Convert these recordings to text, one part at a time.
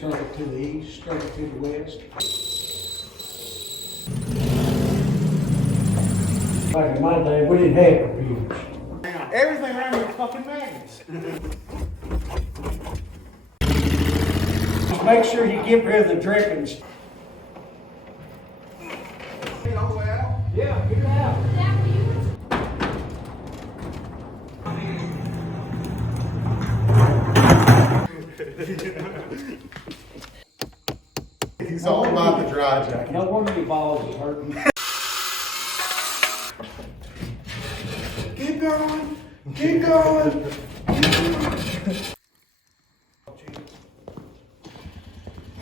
Start it to the east, start it to the west. Back in my day, we didn't have computers. Everything around here is fucking magnets. Just make sure you get rid of the drippings. Get all the way out? Yeah, get it out. He's all about the dry jacket. No wonder your balls are hurting. Keep going. Keep going.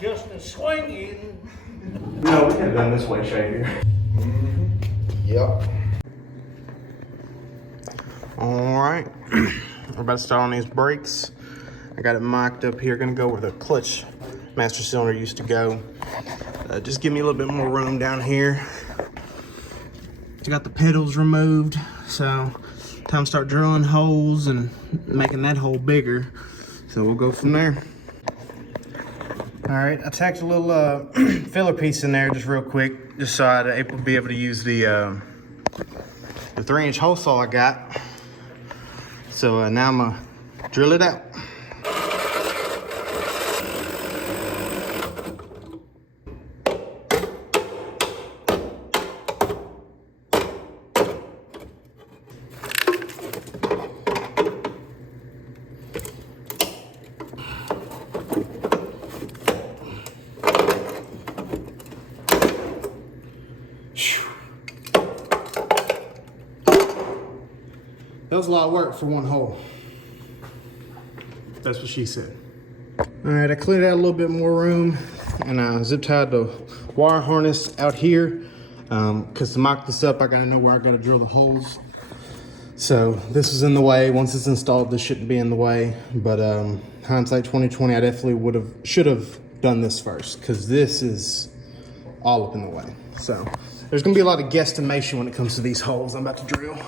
Just a swinging. No, we could have done this way shadier. Yep. Alright, we're about to start on these brakes. I got it mocked up here, gonna go where the clutch master cylinder used to go. Just give me a little bit more room down here. I got the pedals removed, so time to start drilling holes and making that hole bigger. So we'll go from there. Alright, I tacked a little filler piece in there just real quick, just so I'd be able to use the 3-inch hole saw I got. So now I'm gonna drill it out. That was a lot of work for one hole. That's what she said. All right, I cleared out a little bit more room and I zip tied the wire harness out here. Cause to mock this up, I gotta know where I gotta drill the holes. So this is in the way. Once it's installed, this shouldn't be in the way. But hindsight 2020, I definitely should have done this first, cause this is all up in the way. So there's gonna be a lot of guesstimation when it comes to these holes I'm about to drill.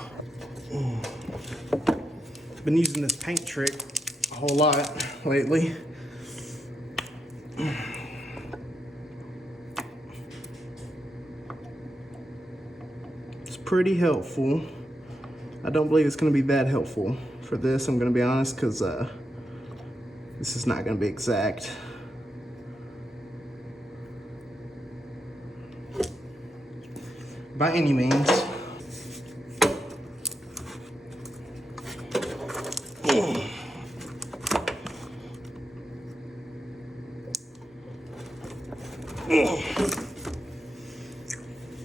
Been using this paint trick a whole lot lately. It's pretty helpful. I don't believe it's going to be that helpful for this, I'm going to be honest, because this is not going to be exact. By any means.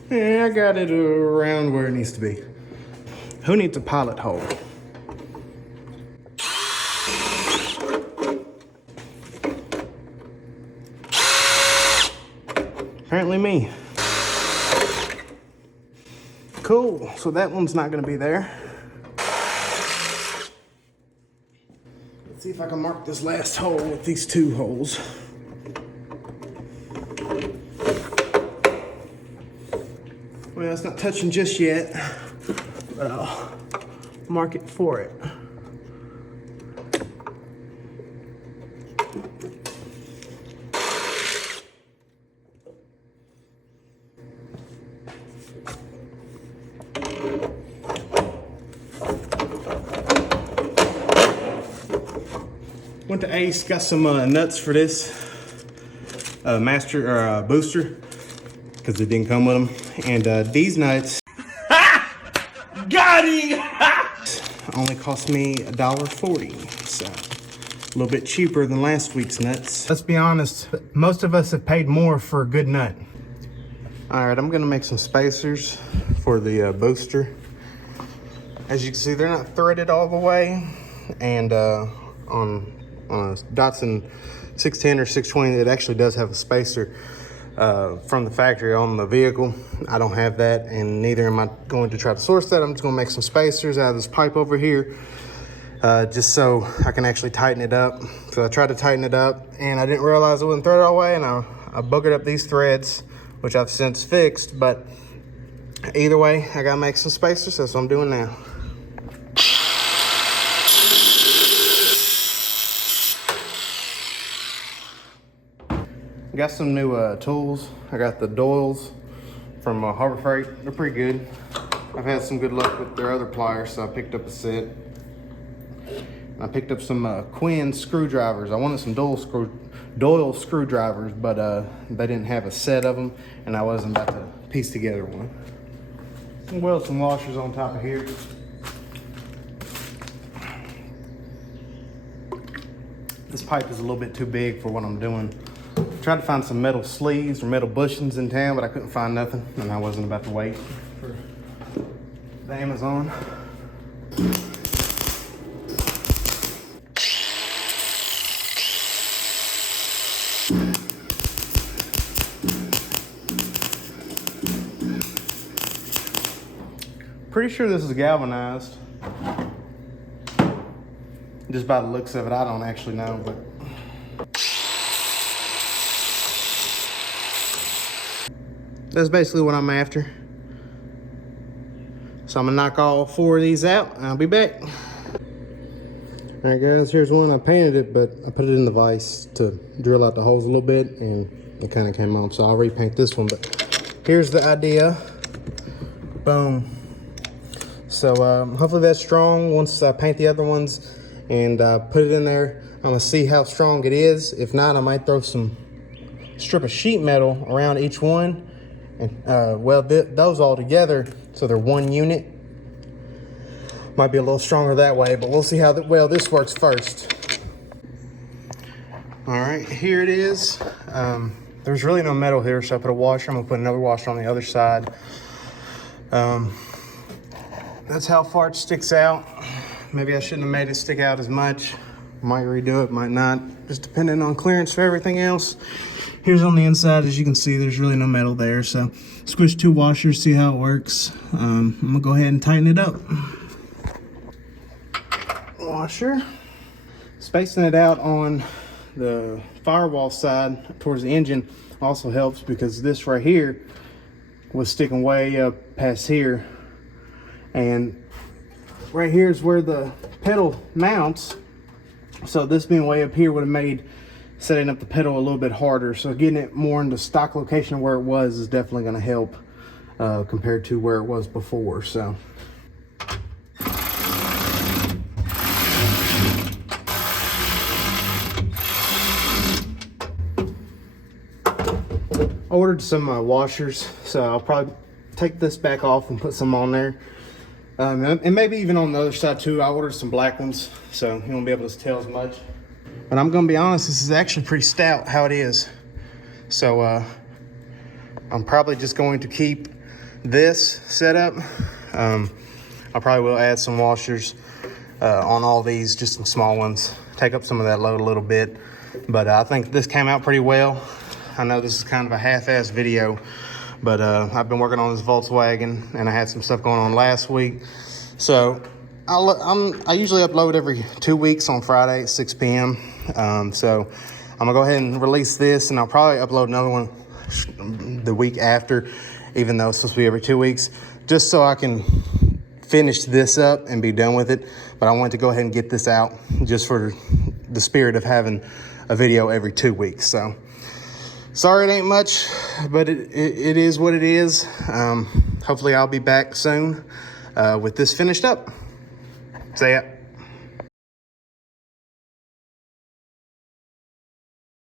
Yeah, I got it around where it needs to be. Who needs a pilot hole? Apparently me. Cool, so that one's not gonna be there. Let's see if I can mark this last hole with these two holes. Well, it's not touching just yet, but I'll mark it for it. Went to Ace, got some nuts for this booster, because it didn't come with them. And these nuts Got him! only cost me $1.40, so a little bit cheaper than last week's nuts. Let's be honest, most of us have paid more for a good nut. All right, I'm gonna make some spacers for the booster. As you can see, they're not threaded all the way, and on a Datsun 610 or 620, it actually does have a spacer from the factory on the vehicle. I don't have that, and neither am I going to try to source that. I'm just gonna make some spacers out of this pipe over here, just so I can actually tighten it up. So I tried to tighten it up, and I didn't realize it wouldn't thread all the way, and I boogered up these threads, which I've since fixed. But either way, I gotta make some spacers, so that's what I'm doing now. I got some new tools. I got the Doyles from Harbor Freight. They're pretty good. I've had some good luck with their other pliers, so I picked up a set. I picked up some Quinn screwdrivers. I wanted some Doyle screwdrivers, but they didn't have a set of them, and I wasn't about to piece together one. Well, some washers on top of here. This pipe is a little bit too big for what I'm doing. Tried to find some metal sleeves or metal bushings in town, but I couldn't find nothing, and I wasn't about to wait for the Amazon. Pretty sure this is galvanized. Just by the looks of it, I don't actually know, but. That's basically what I'm after. So I'm gonna knock all 4 of these out and I'll be back. All right guys, here's one. I painted it, but I put it in the vise to drill out the holes a little bit and it kind of came off. So I'll repaint this one, but here's the idea. Boom. So hopefully that's strong. Once I paint the other ones and put it in there, I'm gonna see how strong it is. If not, I might throw some strip of sheet metal around each one and weld those all together so they're one unit. Might be a little stronger that way, but we'll see how well this works first. All right, here it is. There's really no metal here, so I put a washer. I'm gonna put another washer on the other side. That's how far it sticks out. Maybe I shouldn't have made it stick out as much. Might redo it, might not. Just depending on clearance for everything else. Here's on the inside, as you can see, there's really no metal there. So squish 2 washers, see how it works. I'm gonna go ahead and tighten it up. Washer. Spacing it out on the firewall side towards the engine also helps because this right here was sticking way up past here. And right here is where the pedal mounts. So this being way up here would have made setting up the pedal a little bit harder. So getting it more into stock location where it was is definitely going to help compared to where it was before. So. I ordered some washers, so I'll probably take this back off and put some on there. And maybe even on the other side too. I ordered some black ones, so you won't be able to tell as much. But I'm gonna be honest, this is actually pretty stout how it is. So I'm probably just going to keep this setup. I probably will add some washers on all these, just some small ones. Take up some of that load a little bit. But I think this came out pretty well. I know this is kind of a half-assed video, but I've been working on this Volkswagen and I had some stuff going on last week. So I usually upload every 2 weeks on Friday at 6 p.m. So I'm gonna go ahead and release this, and I'll probably upload another one the week after, even though it's supposed to be every 2 weeks, just so I can finish this up and be done with it. But I wanted to go ahead and get this out just for the spirit of having a video every 2 weeks. So sorry it ain't much, but it is what it is. Hopefully I'll be back soon with this finished up. See ya.